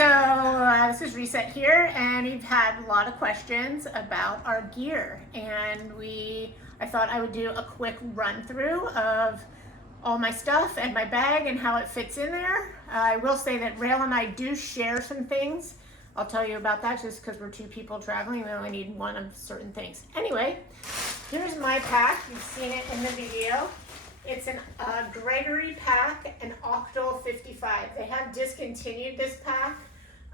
This is Reset here, and we've had a lot of questions about our gear, and I thought I would do a quick run through of all my stuff and my bag and how it fits in there. I will say that Rail and I do share some things. I'll tell you about that just because we're two people traveling. We only need one of certain things. Anyway, here's my pack. You've seen it in the video. It's a Gregory pack, an Octal 55. They have discontinued this pack,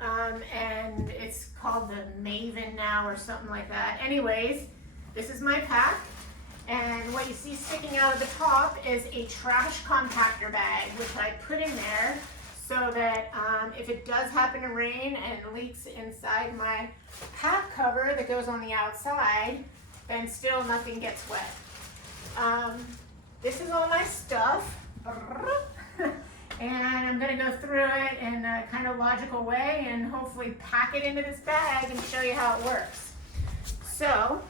and it's called the Maven now or something like that. Anyways, this is my pack, and what you see sticking out of the top is a trash compactor bag, which I put in there so that if it does happen to rain and it leaks inside my pack cover that goes on the outside, then still nothing gets wet. This is all my stuff, and I'm going to go through it in a kind of logical way and hopefully pack it into this bag and show you how it works. So,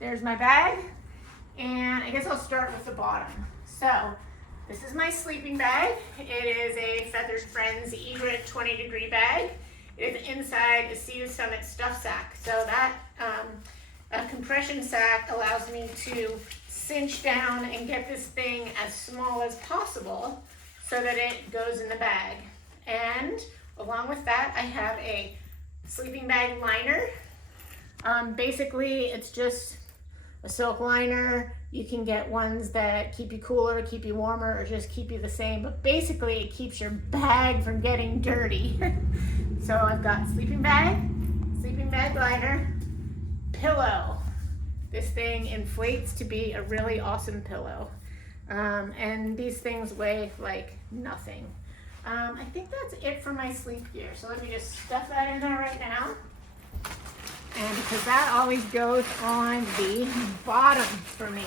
there's my bag, and I guess I'll start with the bottom. So, this is my sleeping bag. It is a Feathered Friends Egret 20-degree bag. It is inside a Sea to Summit stuff sack. So that a compression sack allows me to cinch down and get this thing as small as possible so that it goes in the bag. And along with that, I have a sleeping bag liner. Basically, it's just a silk liner. You can get ones that keep you cooler, keep you warmer, or just keep you the same. But basically, it keeps your bag from getting dirty. So I've got sleeping bag liner, pillow. This thing inflates to be a really awesome pillow. And these things weigh like nothing. I think that's it for my sleep gear. So let me just stuff that in there right now. And because that always goes on the bottom for me.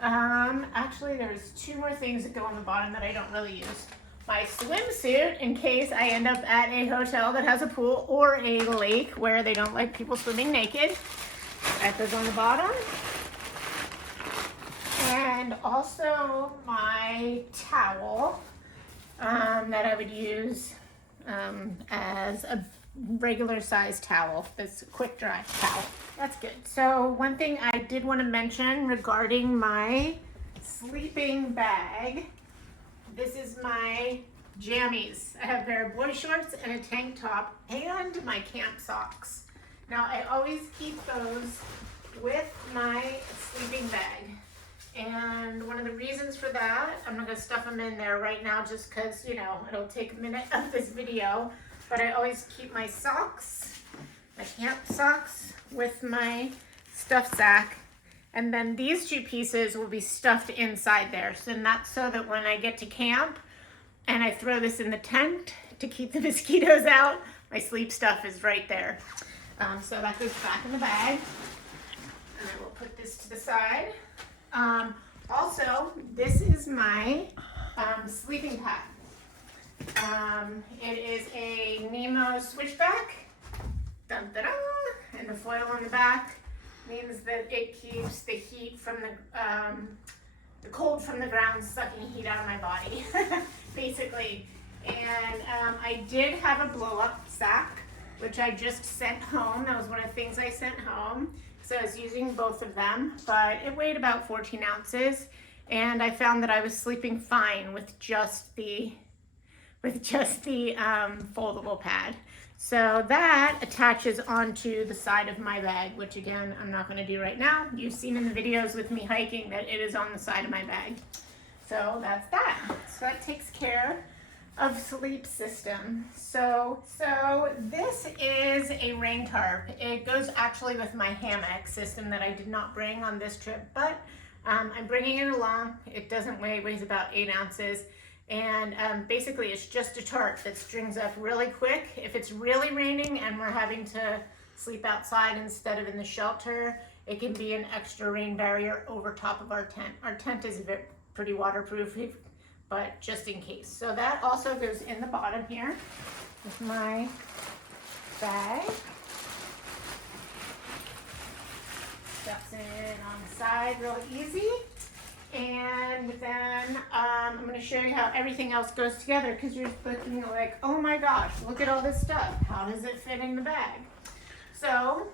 Actually, there's two more things that go on the bottom that I don't really use. My swimsuit, in case I end up at a hotel that has a pool or a lake where they don't like people swimming naked. That goes on the bottom. And also my towel that I would use as a regular size towel. That's a quick dry towel. That's good. So one thing I did want to mention regarding my sleeping bag. This is my jammies. I have a pair of boy shorts and a tank top and my camp socks. Now I always keep those with my sleeping bag. And one of the reasons for that, I'm not gonna stuff them in there right now just cause, you know, it'll take a minute of this video, but I always keep my socks, my camp socks with my stuff sack. And then these two pieces will be stuffed inside there. So that's so that when I get to camp and I throw this in the tent to keep the mosquitoes out, my sleep stuff is right there. So that goes back in the bag. And I will put this to the side. Also, this is my sleeping pack. It is a Nemo switchback. Dun, da, da, and the foil on the back means that it keeps the heat from the cold from the ground sucking heat out of my body, basically. And I did have a blow-up sack, which I just sent home. That was one of the things I sent home. So I was using both of them, but it weighed about 14 ounces. And I found that I was sleeping fine with just the foldable pad. So that attaches onto the side of my bag, which again, I'm not gonna do right now. You've seen in the videos with me hiking that it is on the side of my bag. So that's that. So that takes care of sleep system. So this is a rain tarp. It goes actually with my hammock system that I did not bring on this trip, but I'm bringing it along. It doesn't weigh, it weighs about 8 ounces. And basically it's just a tarp that strings up really quick. If it's really raining and we're having to sleep outside instead of in the shelter, it can be an extra rain barrier over top of our tent. Our tent is pretty waterproof, but just in case. So that also goes in the bottom here with my bag. Stuffs in on the side real easy. And then I'm going to show you how everything else goes together, because you're looking like, oh my gosh, look at all this stuff. How does it fit in the bag? So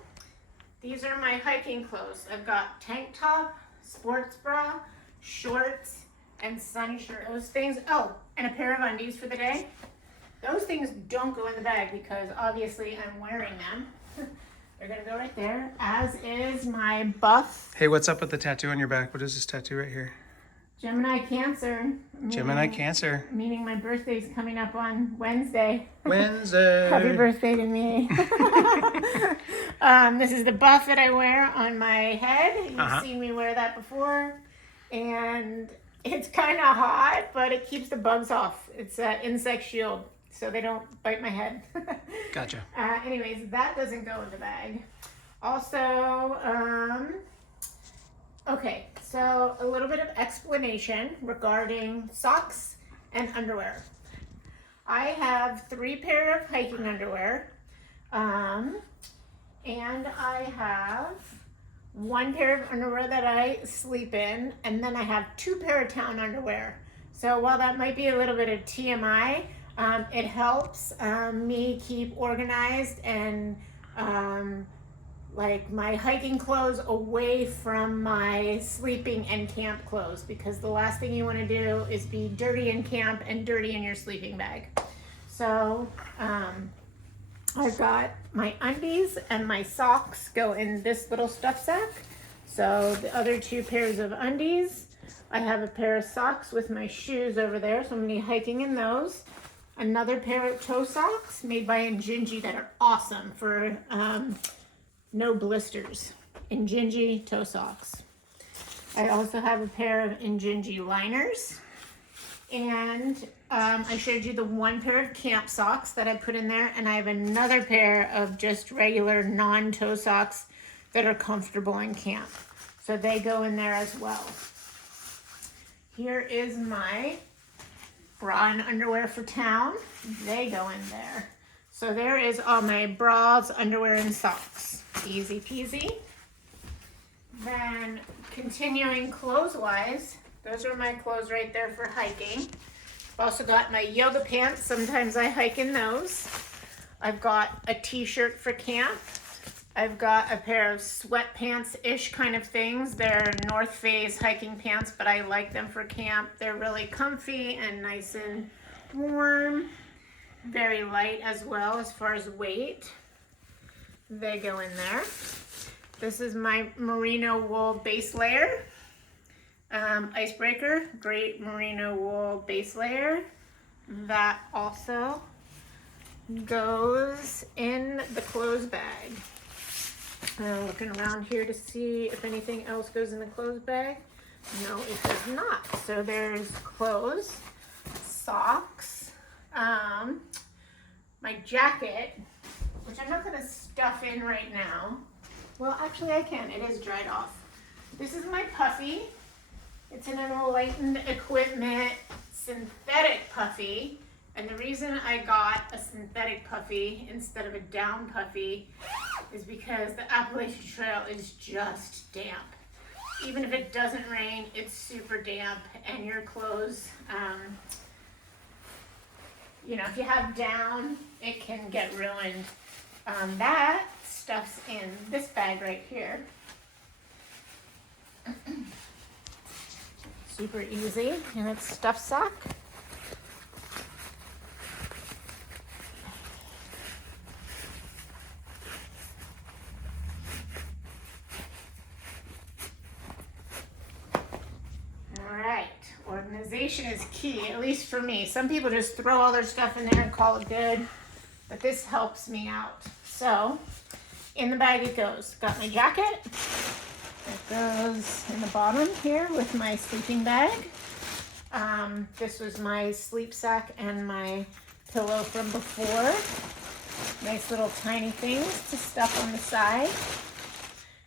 these are my hiking clothes. I've got tank top, sports bra, shorts, and sun shirt. Those things, oh, and a pair of undies for the day. Those things don't go in the bag because obviously I'm wearing them. They're gonna go right there, as is my buff. Hey, what's up with the tattoo on your back? What is this tattoo right here? Gemini Cancer. Gemini Cancer. Meaning my birthday's coming up on Wednesday. Wednesday. Happy birthday to me. This is the buff that I wear on my head. You've seen me wear that before. And it's kind of hot, but it keeps the bugs off. It's an insect shield, so they don't bite my head. Gotcha. Anyways, that doesn't go in the bag. Also, okay, so a little bit of explanation regarding socks and underwear. I have 3 pair of hiking underwear, and I have 1 pair of underwear that I sleep in, and then I have 2 pair of town underwear. So while that might be a little bit of TMI, it helps me keep organized and like my hiking clothes away from my sleeping and camp clothes, because the last thing you want to do is be dirty in camp and dirty in your sleeping bag. So I've got my undies and my socks go in this little stuff sack. So the other 2 pairs of undies, I have a pair of socks with my shoes over there, so I'm gonna be hiking in those. Another pair of toe socks made by Injinji that are awesome for no blisters. Injinji toe socks. I also have a pair of Injinji liners. And I showed you the 1 pair of camp socks that I put in there, and I have another pair of just regular non-toe socks that are comfortable in camp. So they go in there as well. Here is my bra and underwear for town. They go in there. So there is all my bras, underwear, and socks. Easy peasy. Then continuing clothes-wise, those are my clothes right there for hiking. I've also got my yoga pants. Sometimes I hike in those. I've got a t-shirt for camp. I've got a pair of sweatpants-ish kind of things. They're North Face hiking pants, but I like them for camp. They're really comfy and nice and warm. Very light as well as far as weight. They go in there. This is my merino wool base layer. Icebreaker, great merino wool base layer. That also goes in the clothes bag. Looking around here to see if anything else goes in the clothes bag. No, it does not. So there's clothes, socks, my jacket, which I'm not going to stuff in right now. Well, actually I can. It is dried off. This is my puffy. It's an Enlightened Equipment synthetic puffy. And the reason I got a synthetic puffy instead of a down puffy is because the Appalachian Trail is just damp. Even if it doesn't rain, it's super damp, and your clothes, you know, if you have down, it can get ruined. That stuff's in this bag right here. Super easy, and it's stuff sock. Organization is key, at least for me. Some people just throw all their stuff in there and call it good, but this helps me out. So, in the bag it goes. Got my jacket. It goes in the bottom here with my sleeping bag. This was my sleep sack and my pillow from before. Nice little tiny things to stuff on the side.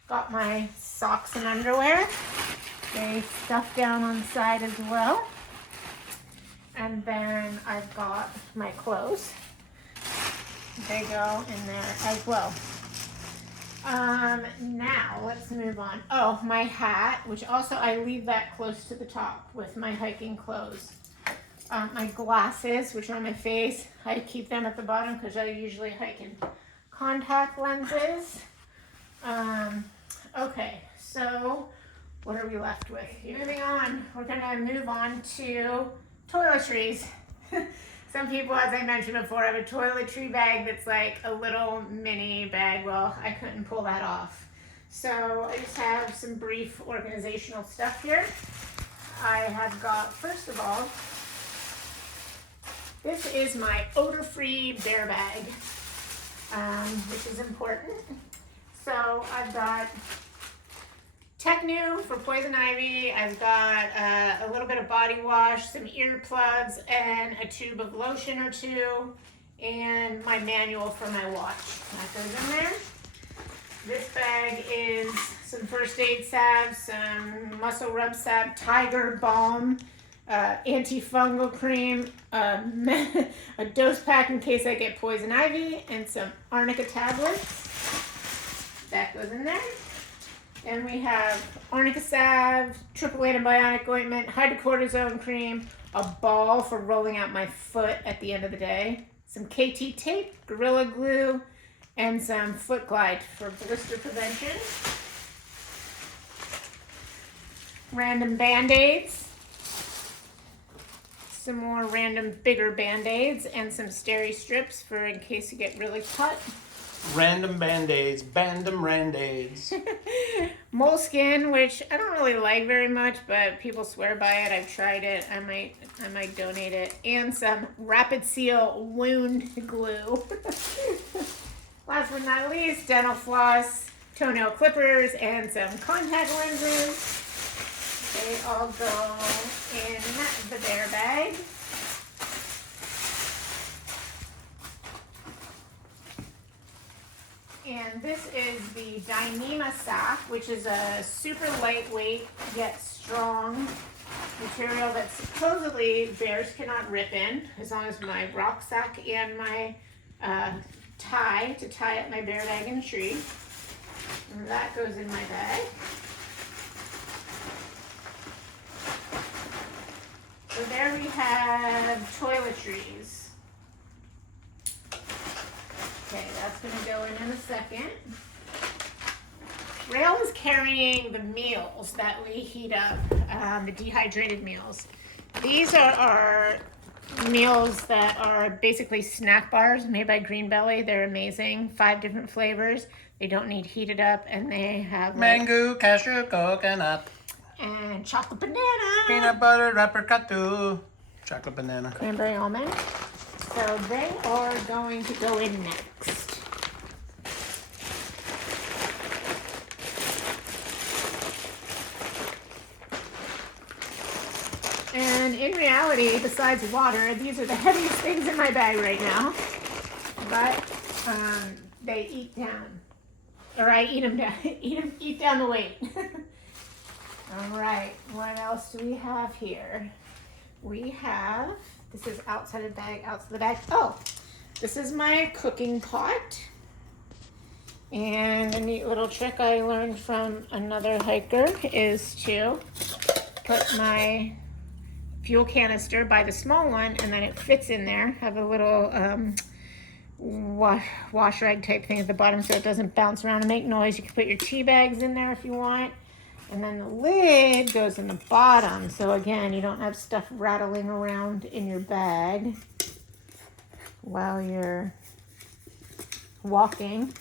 Got my socks and underwear. They stuff down on the side as well. And then I've got my clothes. They go in there as well. Now let's move on. Oh, my hat, which also I leave that close to the top with my hiking clothes. My glasses, which are on my face, I keep them at the bottom because I usually hike in contact lenses. Okay, so what are we left with here? Moving on, we're gonna move on to toiletries. Some people, as I mentioned before, have a toiletry bag that's like a little mini bag. Well, I couldn't pull that off. So I just have some brief organizational stuff here. I have got, first of all, this is my odor-free bear bag, which is important. So I've got Technu for poison ivy. I've got a little bit of body wash, some earplugs, and a tube of lotion or two, and my manual for my watch. That goes in there. This bag is some first aid salve, some muscle rub salve, Tiger Balm, antifungal cream, a dose pack in case I get poison ivy, and some arnica tablets. That goes in there. And we have arnica salve, triple antibiotic ointment, hydrocortisone cream, a ball for rolling out my foot at the end of the day, some KT tape, Gorilla Glue, and some Foot Glide for blister prevention. Random Band-Aids, some more random bigger Band-Aids, and some steri strips for in case you get really cut. Random Band-Aids, bandom Rand-Aids. Moleskin, which I don't really like very much, but people swear by it. I've tried it. I might donate it. And some Rapid Seal wound glue. Last but not least, dental floss, toenail clippers, and some contact lenses. They all go in the bear bag. And this is the Dyneema sack, which is a super lightweight yet strong material that supposedly bears cannot rip in, as long as my rucksack and my tie to tie up my bear bag in a tree. And that goes in my bag. So there we have toiletries. Okay, that's gonna go in a second. Rail is carrying the meals that we heat up, the dehydrated meals. These are our meals that are basically snack bars made by Green Belly. They're amazing, 5 different flavors. They don't need heated up, and they have Mango, cashew, coconut, and chocolate banana, peanut butter, apricot, chocolate banana. cranberry almond. So they are going to go in next. And in reality, besides water, these are the heaviest things in my bag right now. But they eat down, or I eat them down. Eat down the weight. All right. What else do we have here? We have. This is outside of the bag, outside the bag. Oh, this is my cooking pot. And a neat little trick I learned from another hiker is to put my fuel canister by the small one, and then it fits in there. Have a little wash rag type thing at the bottom so it doesn't bounce around and make noise. You can put your tea bags in there if you want. And then the lid goes in the bottom. So again, you don't have stuff rattling around in your bag while you're walking.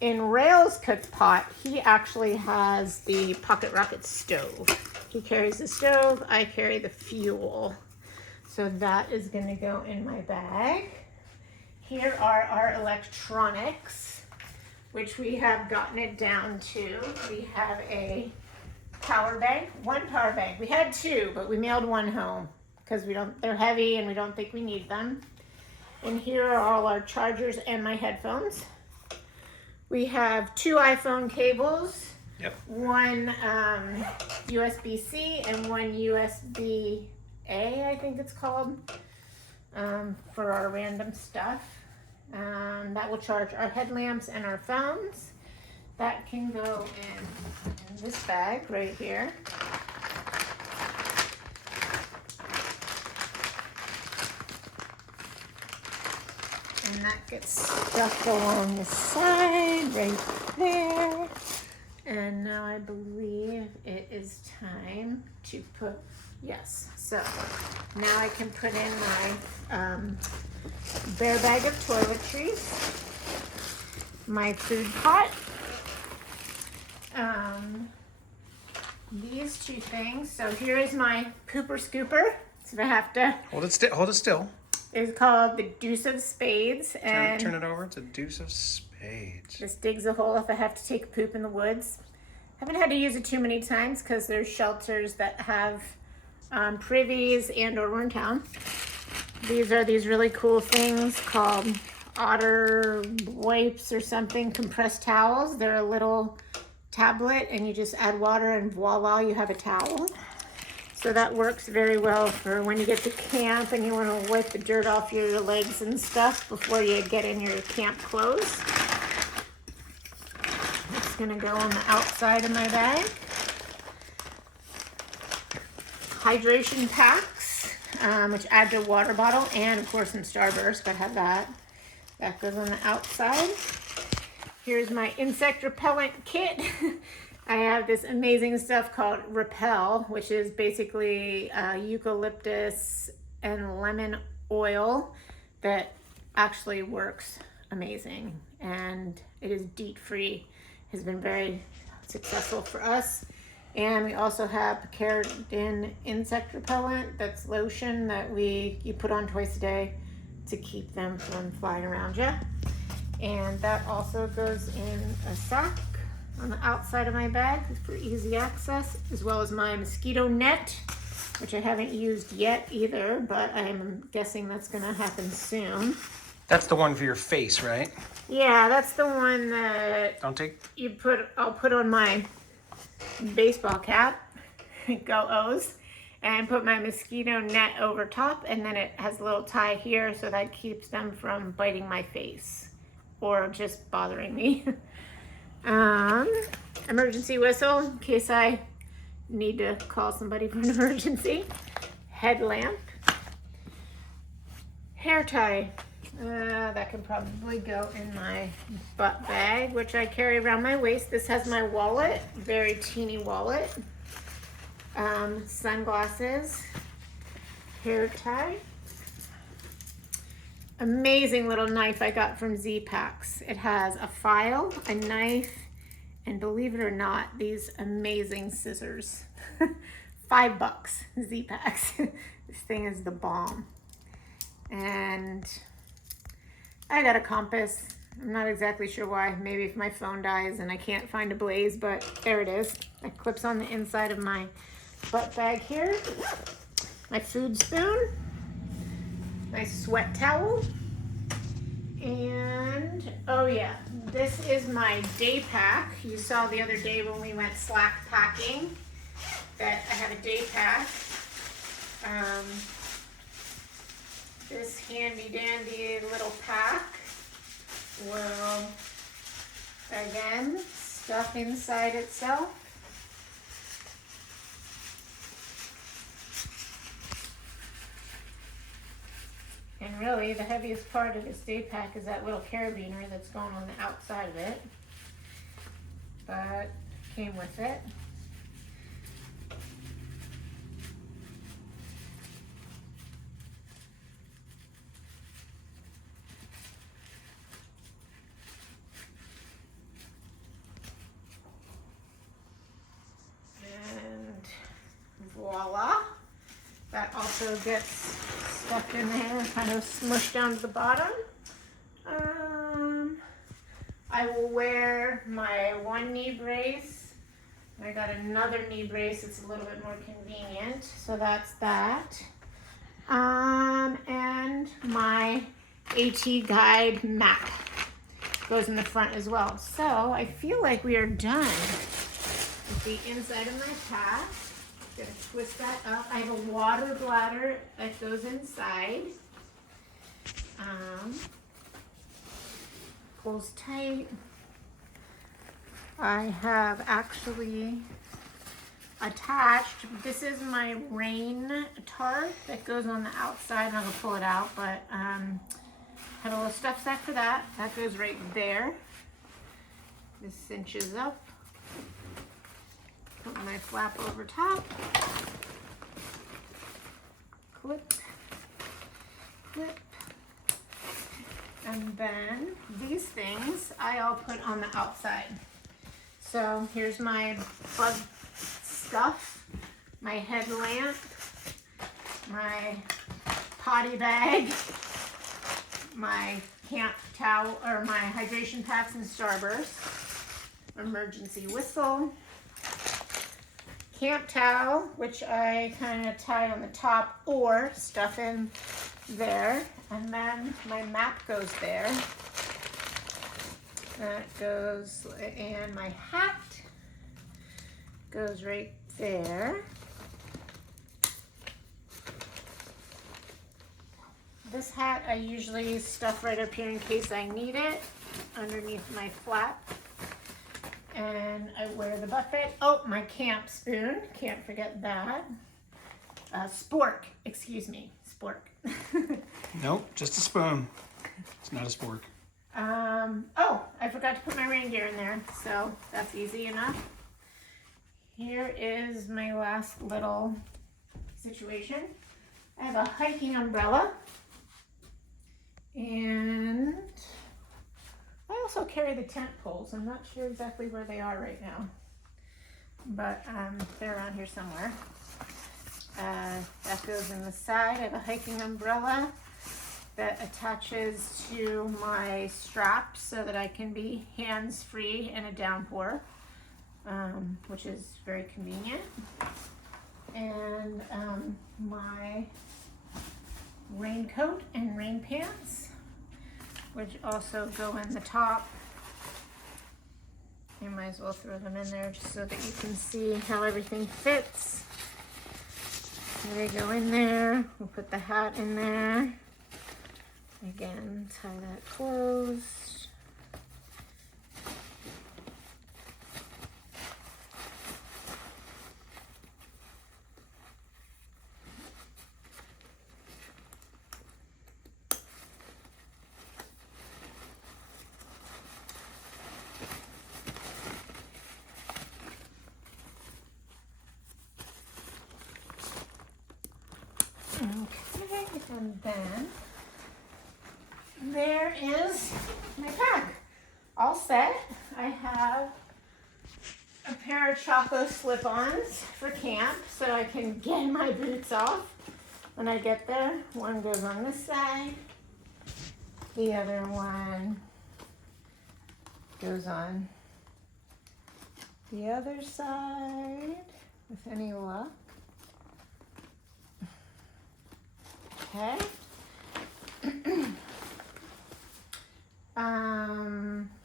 In Rail's cook pot, he actually has the Pocket Rocket stove. He carries the stove, I carry the fuel. So that is gonna go in my bag. Here are our electronics, which we have gotten it down to. We have a power bank, one power bank. We had 2, but we mailed one home because they're heavy and we don't think we need them. And here are all our chargers and my headphones. We have 2 iPhone cables. Yep. One USB-C and one USB-A, I think it's called, for our random stuff. That will charge our headlamps and our phones. that can go in this bag right here. And that gets stuffed along the side right there. And now I believe it is time to put, yes. So now I can put in my bare bag of toiletries, my food pot, these two things. So here is my pooper scooper. So if I have to Hold it still. It's called the Deuce of Spades, and Turn it over. It's a Deuce of Spades. this digs a hole if I have to take a poop in the woods. Haven't had to use it too many times because there's shelters that have privies and or we're in town. These are these really cool things called otter wipes or something, compressed towels. They're a little tablet and you just add water and voila, you have a towel. So that works very well for when you get to camp and you want to wipe the dirt off your legs and stuff before you get in your camp clothes. It's going to go on the outside of my bag. Hydration packs, which add to a water bottle, and of course some Starburst, gotta have that. That goes on the outside. Here's my insect repellent kit. I have this amazing stuff called Repel, which is basically eucalyptus and lemon oil that actually works amazing. And it is DEET free, has been very successful for us. And we also have Picaridin insect repellent, that's lotion that you put on twice a day to keep them from flying around you. And that also goes in a sack on the outside of my bag for easy access, as well as my mosquito net, which I haven't used yet either, but I'm guessing that's gonna happen soon. That's the one for your face, right? Yeah, that's the one that I'll put on my baseball cap, go O's, and put my mosquito net over top, and then it has a little tie here so that keeps them from biting my face or just bothering me. Emergency whistle in case I need to call somebody for an emergency. Headlamp. Hair tie. That can probably go in my butt bag, which I carry around my waist. This has my wallet, very teeny wallet. Sunglasses. Hair tie. Amazing little knife I got from Z-Packs. It has a file, a knife, and believe it or not, these amazing scissors. $5, Z-Packs. This thing is the bomb. And I got a compass. I'm not exactly sure why. Maybe if my phone dies and I can't find a blaze, but there it is. It clips on the inside of my butt bag here. My food spoon. My sweat towel. And, oh yeah, this is my day pack. You saw the other day when we went slack packing that I have a day pack. This handy dandy little pack will, again, stuff inside itself. And really, the heaviest part of this day pack is that little carabiner that's going on the outside of it. But came with it. And voila. That also gets stuck in there, kind of smushed down to the bottom. I will wear my one knee brace. I got another knee brace. It's a little bit more convenient. So that's that. And my AT guide map goes in the front as well. So I feel like we are done with the inside of my pack. Gonna twist that up. I have a water bladder that goes inside. Pulls tight. I have actually attached, this is my rain tarp that goes on the outside, and I'll pull it out, but had a little stuff set for that. That goes right there. This cinches up. Put my flap over top. Clip, clip. And then these things I all put on the outside. So here's my bug stuff, my headlamp, my potty bag, my camp towel, or my hydration packs and starburst, emergency whistle, camp towel, which I kind of tie on the top or stuff in there, and then my map goes there. That goes, and my hat goes right there. This hat I usually stuff right up here in case I need it, underneath my flap. And I wear the buffet. Oh, my camp spoon, can't forget that. Spork, excuse me, spork. Nope, just a spoon. It's not a spork. Oh, I forgot to put my reindeer in there, so that's easy enough. Here is my last little situation. I have a hiking umbrella, and I also carry the tent poles. I'm not sure exactly where they are right now, but they're around here somewhere. That goes in the side. I have a hiking umbrella that attaches to my strap so that I can be hands-free in a downpour, which is very convenient. And my raincoat and rain pants, which also go in the top. You might as well throw them in there just so that you can see how everything fits. They go in there. We'll put the hat in there. Again, tie that closed. Okay, and then there is my pack. All set. I have a pair of Choco slip-ons for camp so I can get my boots off when I get there. One goes on this side. The other one goes on the other side with any luck. Okay.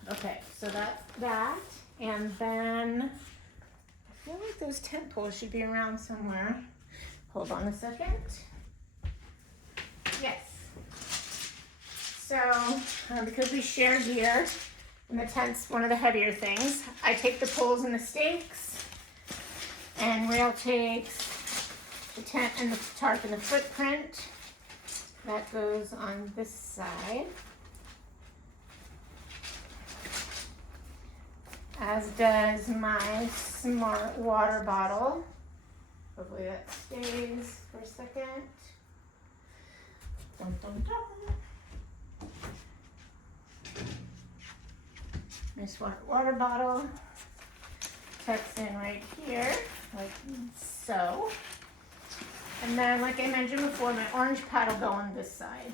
Okay, so that's that. And then I feel like those tent poles should be around somewhere. Hold on a second. Yes. So, because we share gear, and the tent's one of the heavier things, I take the poles and the stakes, and Rail takes the tent and the tarp and the footprint. That goes on this side. As does my smart water bottle. Hopefully that stays for a second. Dun, dun, dun. My smart water bottle tucks in right here, like so. And then, like I mentioned before, my orange pad will go on this side.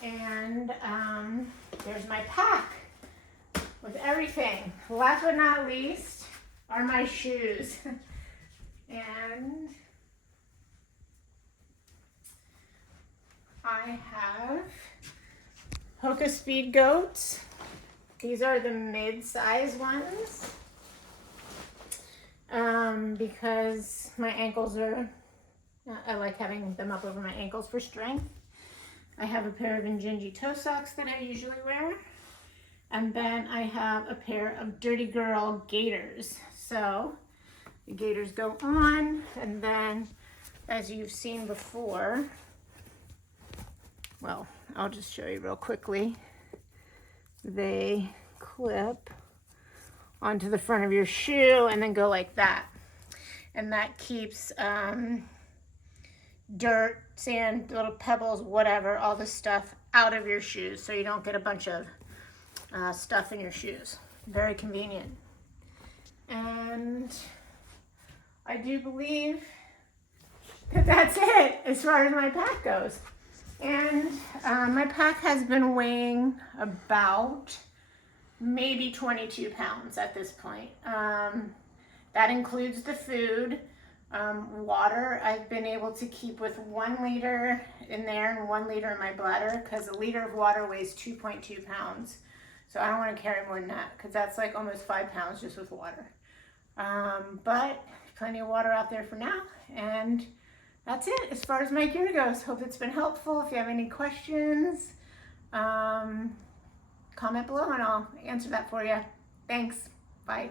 And there's my pack with everything. Last but not least are my shoes. And I have Hoka Speed Goats. These are the mid-size ones because my ankles are, I like having them up over my ankles for strength. I have a pair of Injinji toe socks that I usually wear. And then I have a pair of Dirty Girl gaiters. So the gaiters go on, and then as you've seen before, well, I'll just show you real quickly. They clip onto the front of your shoe and then go like that. And that keeps dirt, sand, little pebbles, whatever, all the stuff out of your shoes so you don't get a bunch of stuff in your shoes. Very convenient. And I do believe that that's it as far as my pack goes. And my pack has been weighing about maybe 22 pounds at this point. That includes the food. Water, I've been able to keep with 1 liter in there and 1 liter in my bladder, because a liter of water weighs 2.2 pounds. So I don't want to carry more than that, because that's like almost 5 pounds just with water. But plenty of water out there for now. And that's it as far as my gear goes. Hope it's been helpful. If you have any questions, comment below and I'll answer that for you. Thanks. Bye.